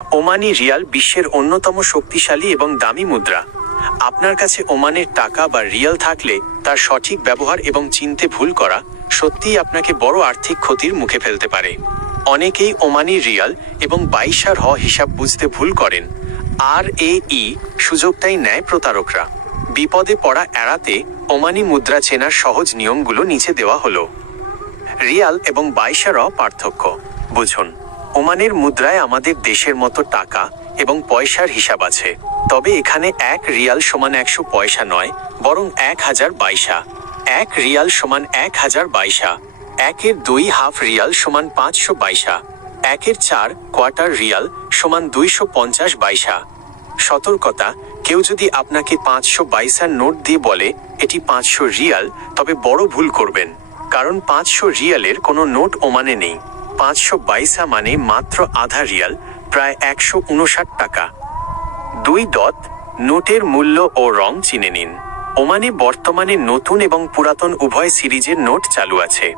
Omani Real বিশ্বের অন্যতম শক্তিশালী এবং দামি মুদ্রা। আপনার কাছে ওমানের টাকা বা রিয়াল থাকলে তার সঠিক ব্যবহার এবং চিনতে ভুল করা সত্যিই আপনাকে বড় আর্থিক ক্ষতির মুখে ফেলতে পারে। অনেকেই ওমানি রিয়াল এবং বাইশার হিসাব বুঝতে ভুল করেন। সুযোগটাই নেয় প্রতারকরা। বিপদে পড়া এড়াতে ওমানি মুদ্রা চেনার সহজ নিয়মগুলো নিচে দেওয়া হলো। রিয়াল এবং বাইশার পার্থক্য বুঝুন। ওমানের মুদ্রায় আমাদের দেশের মতো টাকা এবং পয়সার হিসাব আছে, তবে এখানে এক রিয়াল সমান 100 পয়সা নয়, বরং 1000 বাইশা। এক রিয়াল সমান 1000 বাইশা। একের 2 হাফ রিয়াল সমান 500 বাইশা। একের 4 কোয়ার্টার রিয়াল সমান 250 বাইশা। সতর্কতা, কেউ যদি আপনাকে 500 বাইসার নোট দিয়ে বলে এটি 500 রিয়াল, তবে বড় ভুল করবেন, কারণ 500 রিয়ালের কোনো নোট ওমানে নেই। 500 বাইসা মানে মাত্র আধা রিয়াল, প্রায় 159 টাকা। 2. নোটের মূল্য ও রং চিনে নিন। ওমানে বর্তমানে নতুন এবং পুরাতন উভয় সিরিজের নোট চালু আছে।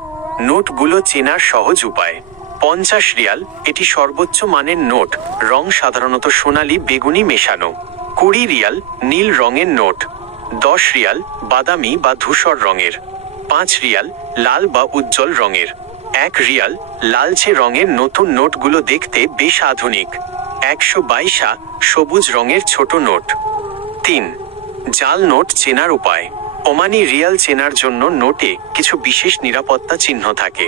নোটগুলো চেনার সহজ উপায়। 50 রিয়াল, এটি সর্বোচ্চ মানের নোট, রং সাধারণত সোনালী বেগুনি মেশানো। 20 রিয়াল, নীল রঙের নোট। 10 রিয়াল, বাদামি বা ধূসর রঙের। 5 রিয়াল, লাল বা উজ্জ্বল রঙের। 1 রিয়াল, লালচে রঙের। নতুন নোটগুলো দেখতে বেশ আধুনিক। 100 বাইশা, সবুজ রঙের ছোট নোট। 3. জাল নোট চেনার উপায়। ওমানি রিয়াল চেনার জন্য নোটে কিছু বিশেষ নিরাপত্তা চিহ্ন থাকে।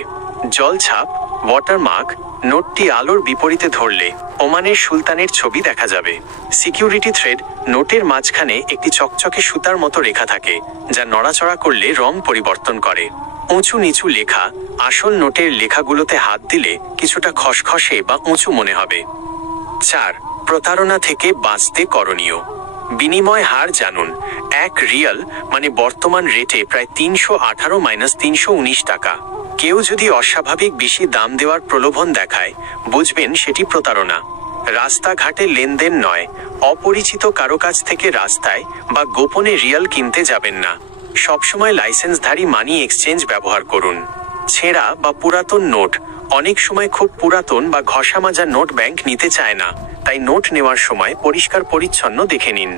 জলছাপ, ওয়াটারমার্ক, নোটটি আলোর বিপরীতে ধরলে ওমানের সুলতানের ছবি দেখা যাবে। সিকিউরিটি থ্রেড, নোটের মাঝখানে একটি চকচকে সুতার মতো রেখা থাকে, যা নড়াচড়া করলে রং পরিবর্তন করে। উঁচু নিচু লেখা, আসল নোটের লেখাগুলোতে হাত দিলে কিছুটা খসখসে বা উঁচু মনে হবে। 4. প্রতারণা থেকে বাঁচতে করণীয়। বিনিময় হার জানুন। 1 রিয়াল মানে বর্তমান রেটে প্রায় 318-319 টাকা। কেউ যদি অস্বাভাবিক বেশি দাম দেওয়ার প্রলোভন দেখায়, বুঝবেন সেটি প্রতারণা। রাস্তাঘাটে লেনদেন নয়। অপরিচিত কারো কাছ থেকে রাস্তায় বা গোপনে রিয়াল কিনতে যাবেন না। সবসময় লাইসেন্সধারী মানি এক্সচেঞ্জ ব্যবহার করুন। ছেঁড়া বা পুরাতন নোট, অনেক সময় খুব পুরাতন বা ঘষা মাজা নোট ব্যাংক নিতে চায় না, তাই নোট নেওয়ার সময় পরিষ্কার পরিচ্ছন্ন দেখে নিন।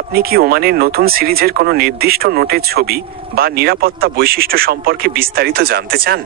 আপনি কি ওমানের নতুন সিরিজের কোনো নির্দিষ্ট নোটের ছবি বা নিরাপত্তা বৈশিষ্ট্য সম্পর্কে বিস্তারিত জানতে চান?